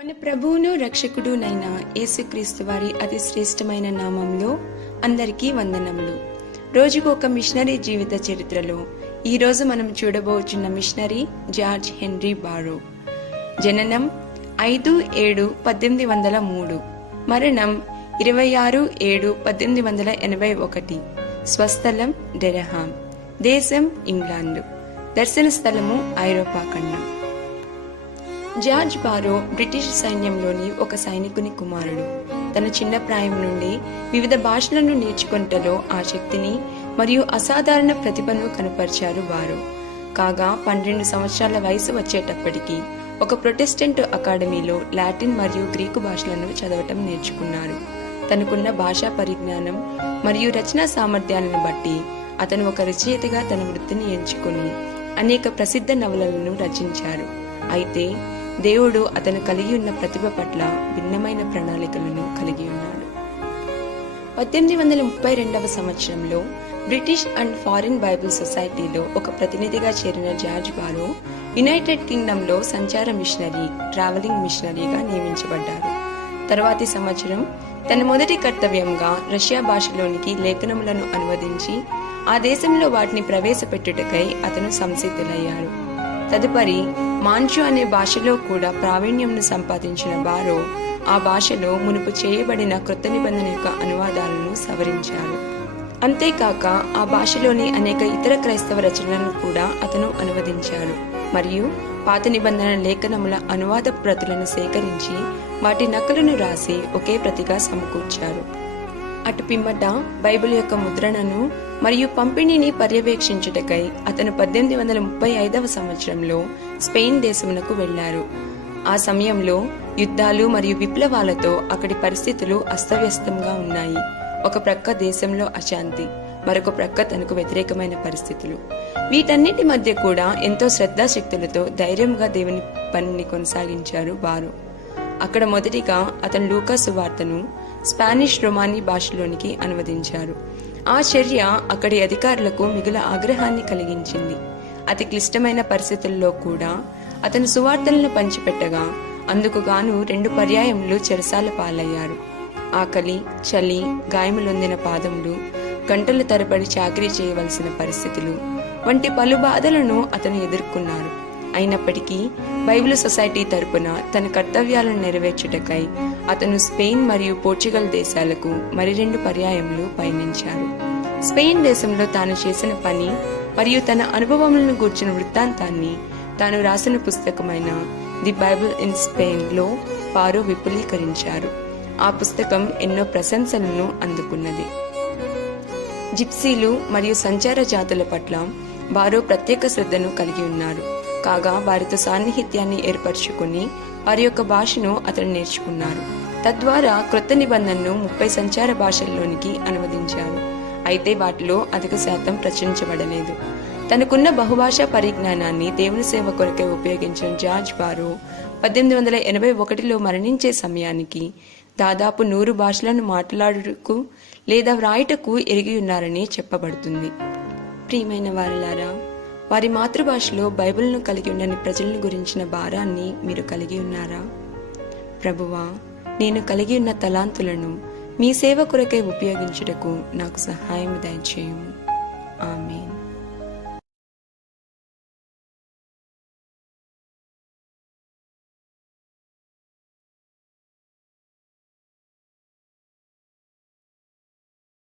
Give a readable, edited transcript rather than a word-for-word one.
మన ప్రభువును రక్షకుడునైన యేసుక్రీస్తు వారి అతి శ్రేష్టమైన నామంలో అందరికీ వందనములు. రోజుకు ఒక మిషనరీ జీవిత చరిత్రలో ఈరోజు మనం చూడబోచున్న మిషనరీ జార్జ్ హెన్రీ బారో. జననం 5/7/1803, మరణం 26/7/1881, స్వస్థలం డెరహామ్, దేశం ఇంగ్లాండు, దర్శన స్థలము ఐరోపా ఖండం. జార్జ్ బారో బ్రిటిష్ సైన్యంలోని ఒక సైనికుని కుమారుడు. తన చిన్న ప్రాయం నుండి వివిధ భాషలను నేర్చుకొనుటలో ఆసక్తిని మరియు అసాధారణ ప్రతిభను కనపరిచారు బారో. కాగా 12 సంవత్సరాల వయసు వచ్చేటప్పటికి ఒక ప్రొటెస్టెంట్ అకాడమీలో లాటిన్ మరియు గ్రీకు భాషలను చదవటం నేర్చుకున్నారు. తనకున్న భాషా పరిజ్ఞానం మరియు రచనా సామర్థ్యాలను బట్టి అతను ఒక రచయితగా తన వృత్తిని ఎంచుకుని అనేక ప్రసిద్ధ నవలలను రచించారు. అయితే దేవుడు అతను కలిగి ఉన్న ప్రతిభ పట్ల భిన్నమైన ప్రణాళికలను కలిగి ఉన్నాడు. 1832వ సంవత్సరంలో బ్రిటిష్ అండ్ ఫారిన్ బైబిల్ సొసైటీలో ఒక ప్రతినిధిగా చేరిన జార్జ్ బారో యునైటెడ్ కింగ్డమ్లో సంచార మిషనరీ, ట్రావెలింగ్ మిషనరీగా నియమించబడ్డారు. తరువాతి సంవత్సరం తన మొదటి కర్తవ్యంగా రష్యా భాషలోనికి లేఖనములను అనువదించి ఆ దేశంలో వాటిని ప్రవేశపెట్టుటకై అతను సంసిద్ధులయ్యారు. తదుపరి మాంచు అనే భాషలో కూడా ప్రావీణ్యంను సంపాదించిన బారో ఆ భాషలో మునుపు చేయబడిన క్రొత్త నిబంధన యొక్క అనువాదాలను సవరించారు. అంతేకాక ఆ భాషలోని అనేక ఇతర క్రైస్తవ రచనలను కూడా అతను అనువదించారు మరియు పాత నిబంధన లేఖనముల అనువాద ప్రతులను సేకరించి వాటి నకలును రాసి ఒకే ప్రతిగా సమకూర్చారు. అటు పిమ్మట బైబిల్ యొక్క ముద్రణను మరియు పంపిణీని పర్యవేక్షించుటకై అతను 1835వ సంవత్సరంలో స్పెయిన్ దేశమునకు వెళ్లారు. ఆ సమయంలో యుద్ధాలు మరియు విప్లవాలతో అక్కడి పరిస్థితులు అస్తవ్యస్తంగా ఉన్నాయి. ఒక ప్రక్క దేశంలో అశాంతి, మరొక ప్రక్క తనకు వ్యతిరేకమైన పరిస్థితులు. వీటన్నిటి మధ్య కూడా ఎంతో శ్రద్ధాశక్తులతో ధైర్యంగా దేవుని పనిని కొనసాగించారు బారో. అక్కడ మొదటిగా అతను లూకా సువార్తను స్పానిష్ రొమానీ భాషలోనికి అనువదించారు. ఆ చర్య అక్కడి అధికారులకు మిగుల ఆగ్రహాన్ని కలిగించింది. అతి క్లిష్టమైన పరిస్థితుల్లో కూడా అతను సువార్తలను పంచిపెట్టగా అందుకు గాను 2 పర్యాయములు చెరసాల పాలయ్యారు. ఆకలి, చలి, గాయములొందిన పాదములు, గంటల తరబడి చాకరీ చేయవలసిన పరిస్థితులు వంటి పలు బాధలను అతను ఎదుర్కొన్నారు. అయినప్పటికీ బైబిల్ సొసైటీ తరపున తన కర్తవ్యాలను నెరవేర్చుటకై అతను స్పెయిన్ మరియు పోర్చుగల్ దేశాలకు మరి 2 పర్యాయములు పయనించారు. స్పెయిన్ దేశంలో తాను చేసిన పని మరియు తన అనుభవములను గూర్చిన వృత్తాంతాన్ని తాను రాసిన పుస్తకమైన ది బైబిల్ ఇన్ స్పెయిన్ లో బారో విపులీకరించారు. ఆ పుస్తకం ఎన్నో ప్రశంసలను అందుకున్నది. జిప్సీలు మరియు సంచార జాతుల పట్ల బారో ప్రత్యేక శ్రద్ధను కలిగి ఉన్నారు. కాగా వారితో సాన్నిహిత్యాన్ని ఏర్పరచుకుని వారి యొక్క భాషను అతను నేర్చుకున్నారు. తద్వారా క్రొత్త నిబంధనను 30 సంచార భాషల్లోనికి అనువదించారు. అయితే వాటిలో అధిక శాతం ప్రచురించబడలేదు. తనకున్న బహుభాషా పరిజ్ఞానాన్ని దేవుని సేవ కొరకే ఉపయోగించిన జార్జ్ బారో 1881లో మరణించే సమయానికి దాదాపు 100 భాషలను మాట్లాడుటకు లేదా వ్రాయుటకు ఎరిగి ఉన్నారని చెప్పబడుతుంది. ప్రియమైన వారలారా, వారి మాతృభాషలో బైబిల్ను కలిగి ఉండని ప్రజలను గురించిన భారాన్ని మీరు కలిగి ఉన్నారా? ప్రభువా, నేను కలిగి ఉన్న తలాంతులను మీ సేవ కొరకై ఉపయోగించుటకు నాకు సహాయం దయచేయుము. ఆమేన్.